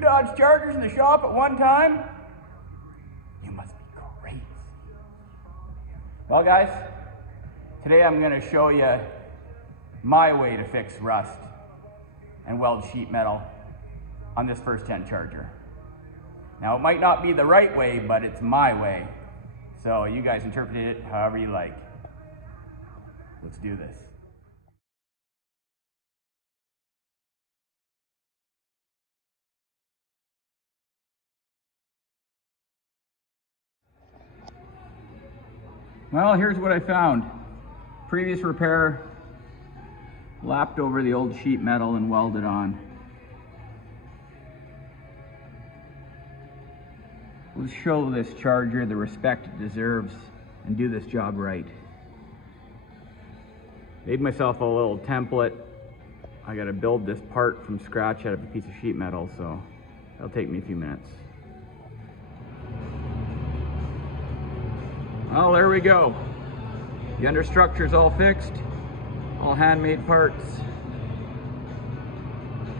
Dodge Chargers in the shop at one time? You must be crazy. Well guys, today I'm going to show you my way to fix rust and weld sheet metal on this first gen Charger. Now it might not be the right way, but it's my way. So you guys interpret it however you like. Let's do this. Well, here's what I found. Previous repair, lapped over the old sheet metal and welded on. Let's show this Charger the respect it deserves and do this job right. Made myself a little template. I gotta build this part from scratch out of a piece of sheet metal, so that'll take me a few minutes. Well, there we go. The understructure's all fixed, all handmade parts,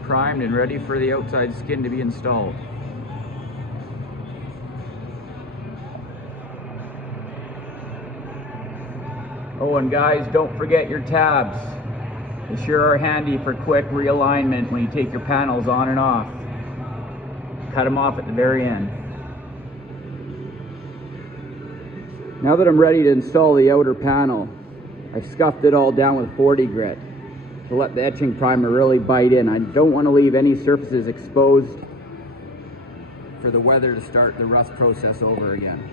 primed and ready for the outside skin to be installed. Oh, and guys, don't forget your tabs. They sure are handy for quick realignment when you take your panels on and off. Cut them off at the very end. Now that I'm ready to install the outer panel, I've scuffed it all down with 40 grit to let the etching primer really bite in. I don't want to leave any surfaces exposed for the weather to start the rust process over again.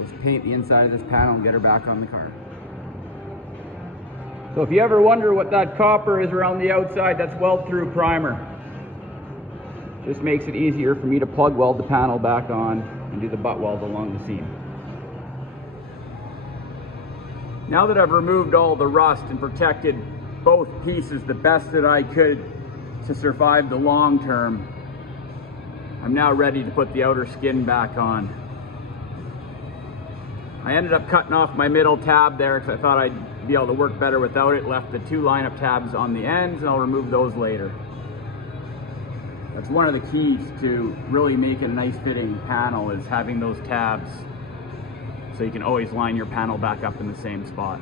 Let's paint the inside of this panel and get her back on the car. So if you ever wonder what that copper is around the outside, that's weld-through primer. This makes it easier for me to plug weld the panel back on and do the butt weld along the seam. Now that I've removed all the rust and protected both pieces the best that I could to survive the long term, I'm now ready to put the outer skin back on. I ended up cutting off my middle tab there because I thought I'd be able to work better without it. Left the two lineup tabs on the ends, and I'll remove those later. That's one of the keys to really making a nice fitting panel, is having those tabs so you can always line your panel back up in the same spot.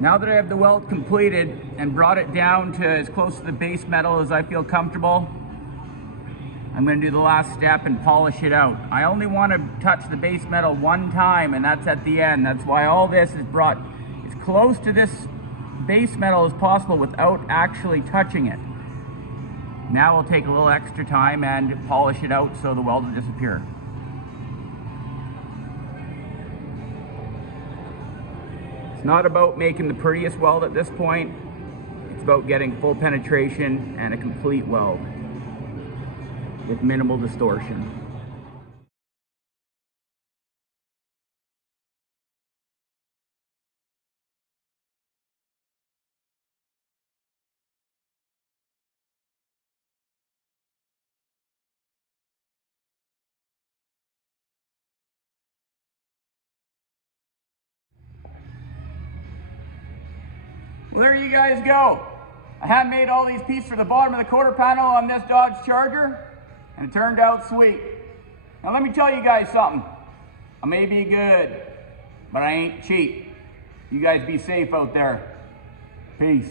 Now that I have the weld completed and brought it down to as close to the base metal as I feel comfortable, I'm going to do the last step and polish it out. I only want to touch the base metal one time, and that's at the end. That's why all this is brought as close to this base metal as possible without actually touching it. Now we'll take a little extra time and polish it out so the weld will disappear. It's not about making the prettiest weld at this point. It's about getting full penetration and a complete weld with minimal distortion. Well, there you guys go. I had made all these pieces for the bottom of the quarter panel on this Dodge Charger, and it turned out sweet. Now let me tell you guys something. I may be good, but I ain't cheap. You guys be safe out there. Peace.